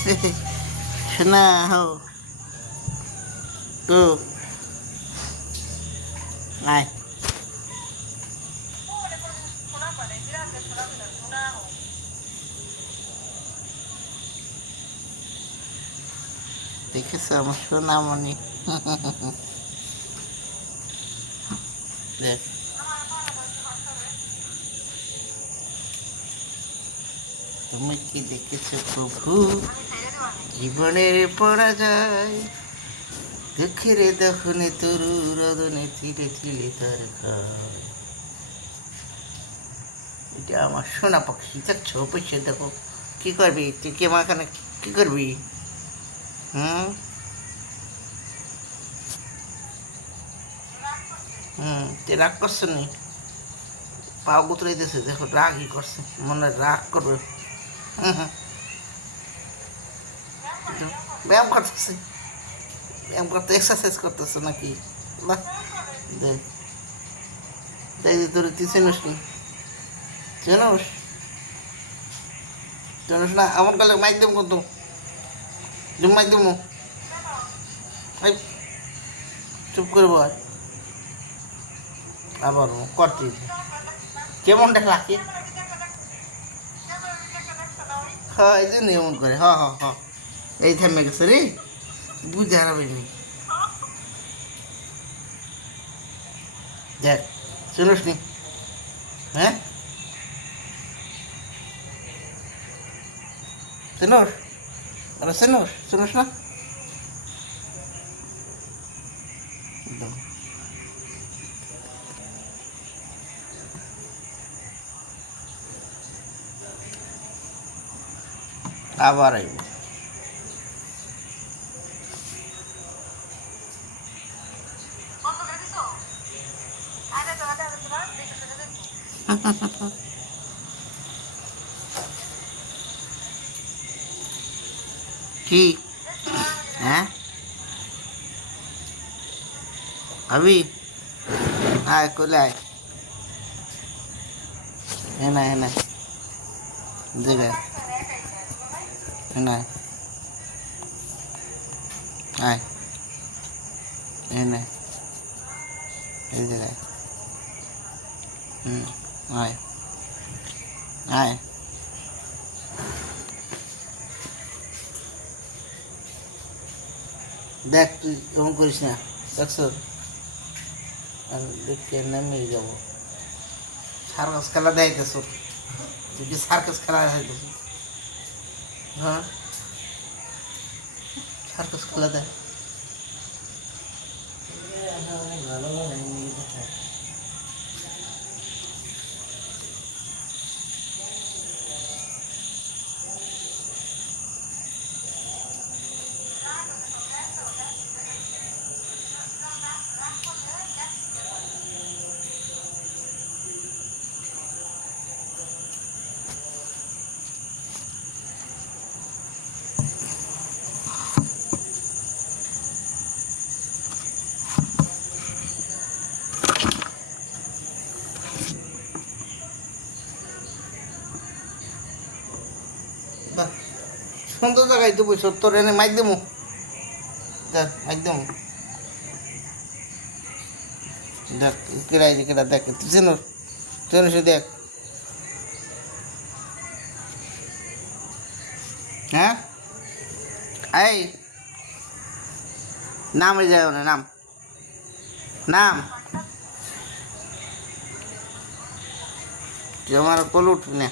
শোনা হো। তো আয়। দেখেছ আমার সোনামণি? দেখ। তুমি কি দেখেছ প্রভু? জীবনের পরাজয়। দুঃখের দখনে তরু রদনে ধীরে ধীরে তার এটা আমার সোনা পাখি, দেখছ? বসে দেখো। কি করবি? তুই কে মা মাখানে কি করবি? হুম? হুম, তুই রাগ করছ নি? পাও গুতরে দিয়েছে দেখো, রাগই করছে, মনে রাগ করবে। হুম হুম। ব্যায়াম করতেছে। ব্যায়াম করতে এক্সারসাইজ করতেছে নাকি? বাহ দেখ দেখ তোর তুই চিনিস নি চিনিস চিনিস না, আমার কালে মাইক দেব তুমি মাইক দেবো। চুপ করে বল আবার করতে কেমনটা লাগে হ্যাঁ এই জন্য এমন করে। হ্যাঁ হ্যাঁ হ্যাঁ। এই থেমে গেছে রে বুঝে হারাবে নি দেখ শুনিস নি হ্যাঁ শুনোস আরে শুনোস শুনোস না দাও। আবার আইব พับพับพับพับที่นะอาวีอายกูเลยเห็นไหมเห็นไหมดูเลยเห็นไหมไอ้เห็นไหม Đây rồi. Ừ. আয় আয় দেখ তুই এমন করিস না দেখছ আর দেখতে নেমে যাব সার্কাস খেলা দেখাইতেছ তুই কি সার্কাস খেলা দেখাইতেছ হ্যাঁ সার্কাস খেলা দেখ বাহ, সুন্দর জায়গায় তো বসে এনে মাইক দেবো দেখ মাইক দেবো দেখ কেড়াই যে কেড়া দেখ তুই চেনো চেনো সে দেখ। হ্যাঁ? এই নামে যায় না নাম। নাম। তুই আমার কল উঠবি না।